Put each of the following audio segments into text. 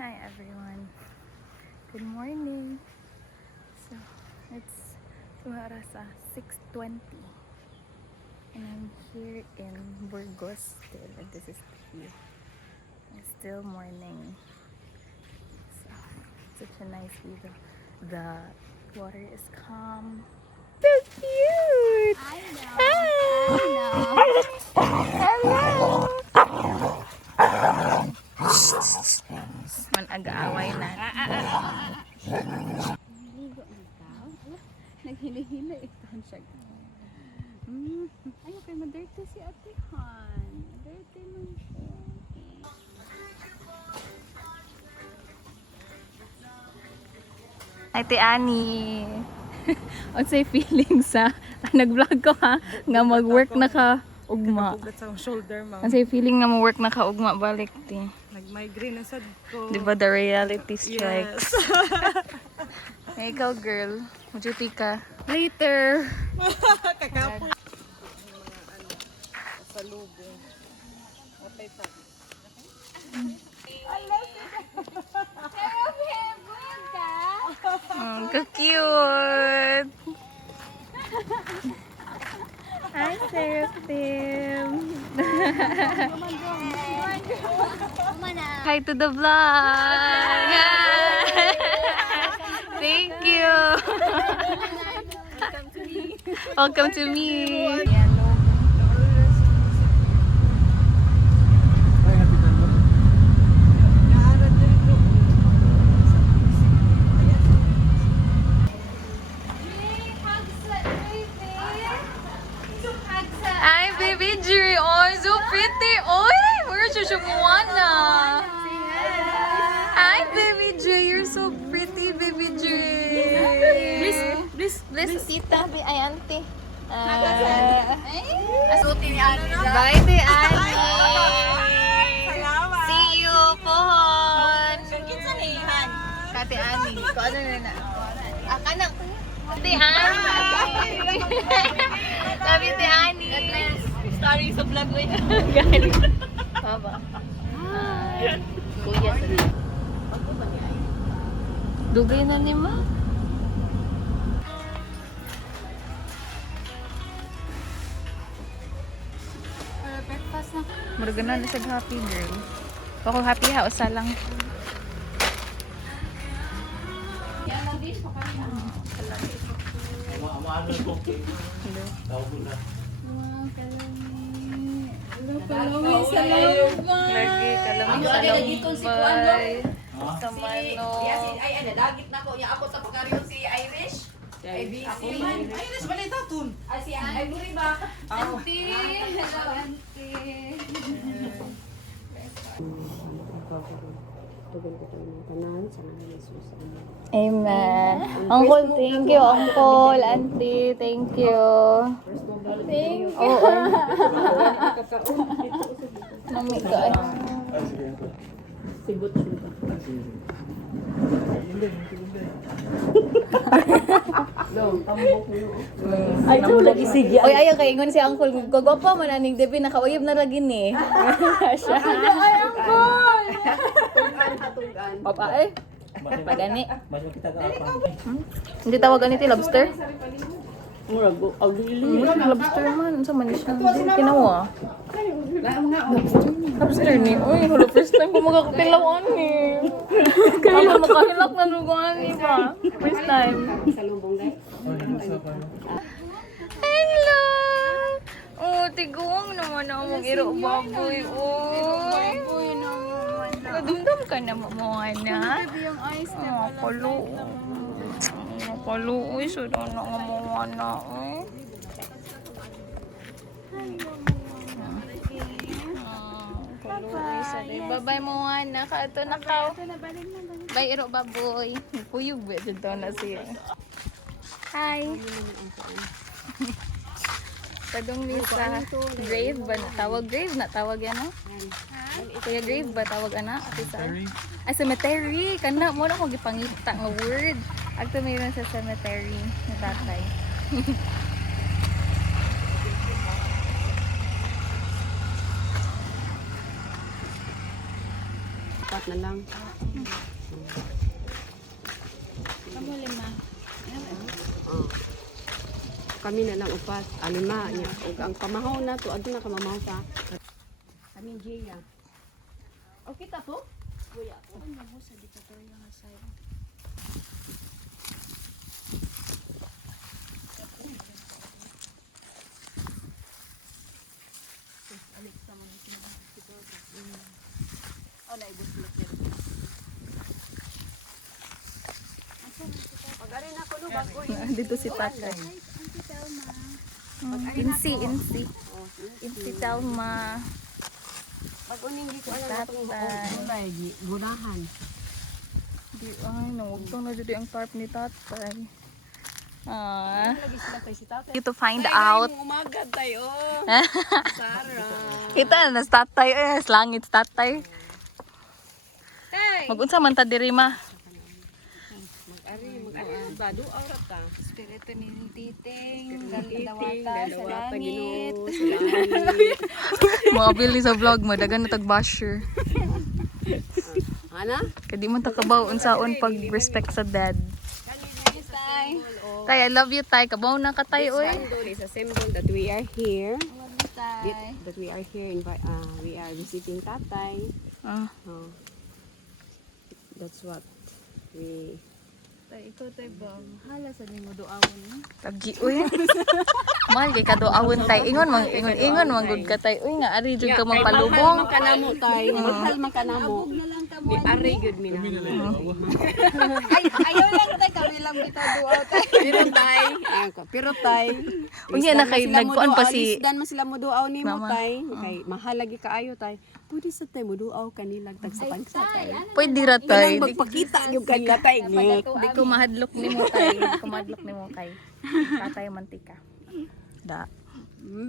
Hi everyone. Good morning. So it's tomorrow sa 6:20 and I'm here in Burgos still and this is the view. It's still morning. So such a nice view. The water is calm. So cute! I know. Hello! Man aga-away na. Ligo ikaw? Naghili-hili ito siya. Ay, okay, madirty si Ate Han. Dirty man siya. Ate Annie. Unsay feeling sa nag-vlog ko ha nga mag-work na ka ugma. Bugat sa shoulder, ma'am. Unsay feeling nga mag-work na ka ugma balik ti. Nag-migraine na sad ko. Di ba the reality strikes? Yes. Hey, ikaw girl, majuti ka. Later. Kakapo. Sa lubong. Matay pa. Ka-cute. Hi, Seraphim. Hi to the vlog. Thank you. Welcome to me. Hi, baby Jerry. Oh, so pretty. Oh, where's your Moana? Hi, baby Jerry. You're so pretty, baby Jerry. Bless, tita. Ay, auntie. Asuti ni Ani. Bye, Te Annie. Salamat. See you, pohon. Kinsa ni Han? Kate Annie. Ko ano na? Kanang. Te Annie. Love you, Te Annie. Story sa vlog mo yun. Galing. Baba. Kuya. Dugay na ni Ma. Breakfast na. Murag na sa happy girl. Ako happy ha, usa lang. Yan lang din pa kami. Kalawin sa looban. Lagi kalamig sa lambay. Sa manok. Ay, ano, dagit na ko. Ako sa pagkaryon si Irish. Irish, balita tun. Si Ivory ba? Auntie. Hello, Auntie. Amen. Uncle, thank you. Uncle, auntie, thank you. Thank you. Oo. Mami ka ay. Ay, ito lagi sige. Oy, ayaw kay ingon si Uncle. Gagwapo man aning Debbie nakauyab na lagi ni. Siya. Ay, Uncle! Papa eh. Pagani. Mas kita ka apa? Hindi tawagan iti lobster? Murag, agili. Lobster man sa man siya. Kinawa. Lobster ni. Uy, hello first time ko magkakapilawan ni. Kaya makahilak na lugan ni ba? First time. Hello! Oh, tiguang naman na mong iro baboy. Uy, kadumdum ka na mamuana. Yung eyes Oh, kalo. Kalo, uy, sudan na nga mamuana. Bye-bye Moana. Kaato na ka. Bye iro baboy. Puyog ba dito na siya. Hi. Kadong mi sa grave ba na tawag grave na tawag yan no? Kaya grave ba tawag ana? Ati sa? Ay cemetery kana mo na ko gipangita nga word. Agto mayroon sa cemetery na tatay. apat na lang. Kamu lima. Oh. Kami na lang upat. Alima niya. Ug ang pamahaw na to adto na kamamahaw sa kami Jia. Okay ta po? Kuya. Ano mo sa diktatorya nga side? Pag-ari na ko no bago Dito si Tatay. Insi. Insi Telma. Pag uning di ko alam atong Tatay. gulay gunahan. Di ay nawagtong na jud ang tarp ni Tatay. Ah. Lagi sila kay si tatay. To find out. Umaga tayo. Sarah. Kita na sa Tatay langit sa Tatay. Mag-unsa man ta diri ma? Mag-ari ba do aurat ta. Espiritu ni Titing, Dalawa pa Ginoo. Mga bili sa vlog mo, dagan na tag-basher. Ana? Kaya di man takabaw unsaon pag respect sa dad. Tay, I love you, Tay. Kabaw na ka, Tay, oy. Symbol is a symbol that we are here. That we are here we are visiting tatay. Ah, Oh. That's what we Tay, ikaw, Tay, ba? Hala sa mo doawon. Tagi, uy. Mahal kay kadoawon, Tay. Ingon, man good ka, Tay. Uy, nga, ari, jud ka Mahal magpalubong. man kanamo tay. Mahal man kanamo. Di ari good mi na. Ayaw lang, Tay. Kami lang bitaw duaw, Tay. Pero tay. Unya na kay nagkuan pa si Dan man sila mo duaw ni mo Mama. tay. Kay mahal lagi kaayo tay. Pwede sa tay mo duaw kanilang tag sa pansa tay. Pwede ra, Tay. Kanang magpakita yung kanila tay. Di ko mahadlok ni mo, Tay. Di ko mahadlok ni mo, kay Tatay Mantika. Da.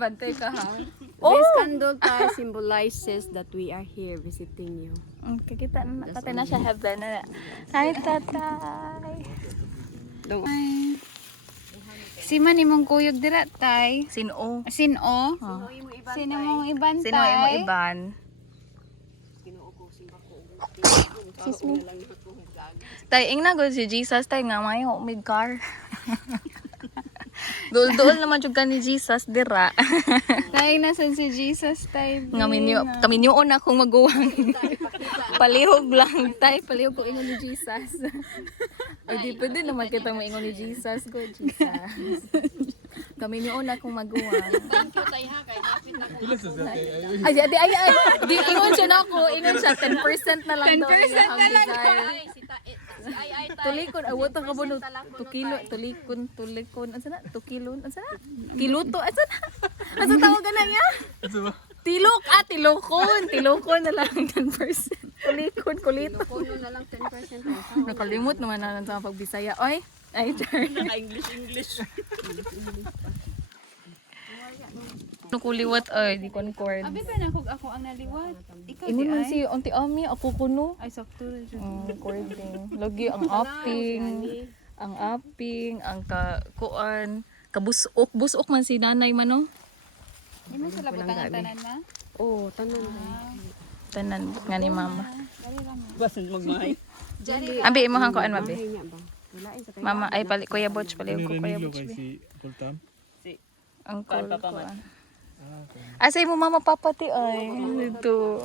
Bantay ka ha. Oh! This candle tay symbolizes that we are here visiting you. Kikita na, Tatay na siya heaven. Hi, Tatay. Dong. Si man imong kuyog dira tay. Sino? Sino? Sino mong iban tay? Sino imo iban? Excuse me. Tay, ing na gud si Jesus, Tay, nga may mid car. Dul-dul naman jud ka ni Jesus dira. Tay nasan si Jesus tay? Nga kami niyo na kung maguwang. Palihog lang, Tay, palihog ko ingon ni Jesus. Ay di pwede naman kita mo ingon ni Jesus, go Jesus. Kami niyo na kung maguwang. Ay, di ingon siya na ako, ingon siya 10% na lang daw. 10% na lang. Tulikon, awot ang kabuno. 2 kilo, tulikon. Asa na? 2 kilo, asa na? Kiluto, asa na? Asa tawag na niya? Tilokon na lang 10%. Tulikon, kulito. Kuno na lang 10% tay. Nakalimot naman na sa pagbisaya. Oy, ay, char. English. Nukuliwat, ay, di concord. Abi pa na ako ang naliwat. Ikaw di Ingon man ay. si Auntie Ami, ako kuno. Ay sakto ra jud. Recording. Lagi ang aping, ang kuan, busok man si nanay man no. Di man sila butang ang tanan ma. Oh, tanan. Tanan nga ni mama. Basin magmahay. Ambi imo hang kuan mabi. Ay nya ba? Wala sa kay. Mama ay pali Kuya Butch pali ko Kuya Butch. Bi. si Pultam. Ang kuan. Asa imo mama papati ay dito.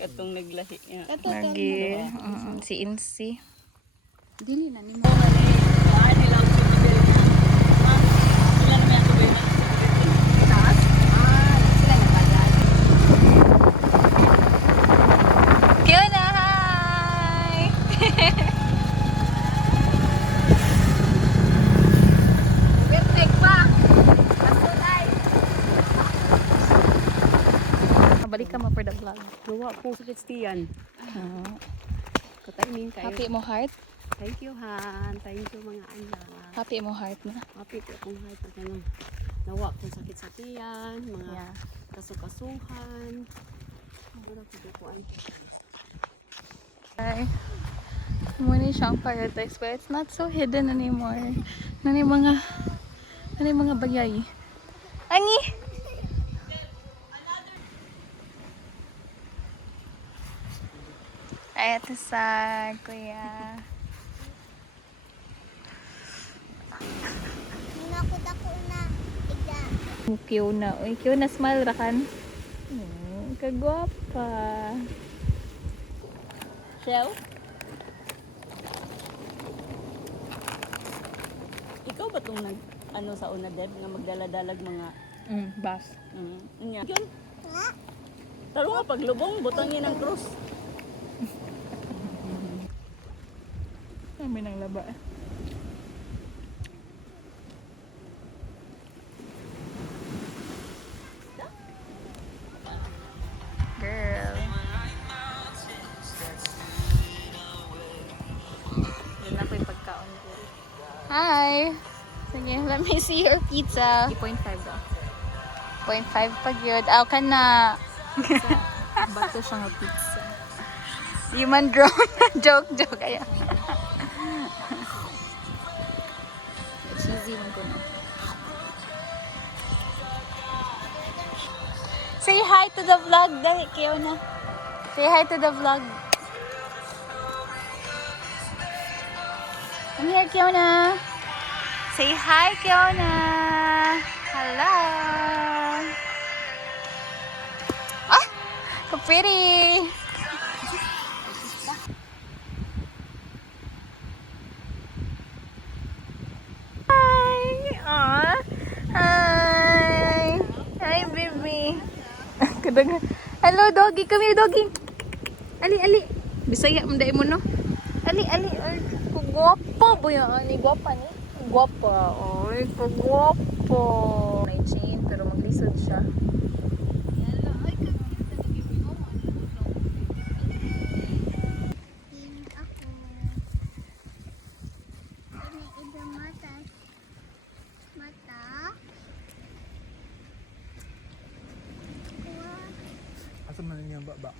Katong naglahi nga. Lagi si Insi. Dili na nimo. Kiona, hi! Gertek pa! Kasulay! Balik ka mo for the vlog. Luwa ko sa Kristiyan. Katay kayo. Happy mo heart? Thank you han. Thank you mga anak. Happy mo heart na? Happy ko kung hay pag ano. Nawa ko sakit sa tiyan, mga Yeah. kasukasuhan. Wala ko kuan. Hi. Muna siyang paradise but it's not so hidden anymore. Nani mga bagay. Angi! Ay, ito sa kuya. Dako na. Tigda. Kiona. Uy, Kiona, smile ra kan. Kagwapa. Shell? Ikaw ba itong ano sa una, Deb, nga magdala-dalag mga Bus. Yun. Taro nga, paglubong, butangin ang cross. Kami nang laba. Girl. Yun ako yung pagkaon ko. Hi! Sige, let me see your pizza. 2.5 daw. 0.5 pag yun. Aw ka na. Bato siya nga pizza. Human drone. Joke. Ayan. Cheesy man ko na. Say hi to the vlog. Dali, Kiona. Say hi to the vlog. Come here, Kiona. Say hi, Kiona. Hello. Ah, so pretty. Hi. Aw. Hi. Hi, baby. Kadang. Hello, doggy. Come here, doggy. Ali. Bisaya mo dai mo no. Ali. Ay, kagwapa ba yan? Ni gwapa ni. Gwapa. Ay, kagwapa. May chain pero maglisod siya. Ako. Ini ida mata. Mata. Asa man niya ba?